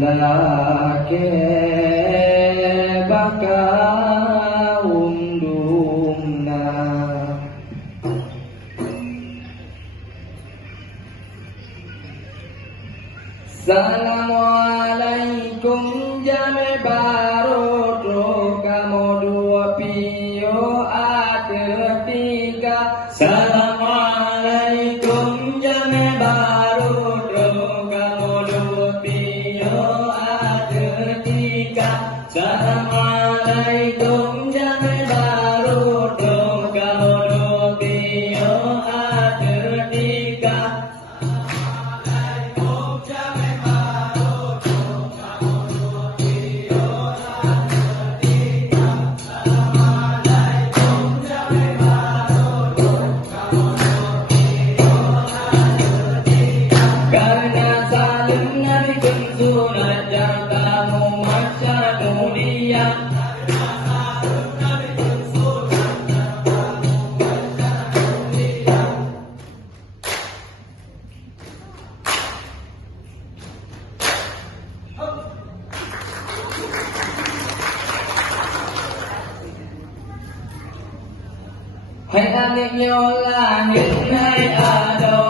lake baka undungna. Assalamualaikum jame baroto kamu dua pio ada tiga. Assalamualaikum jame baroto kamu dua pio ada tiga. Assalamualaikum jame baroto kamu dua pio ada tiga. Hai adik nyolah, hai ado.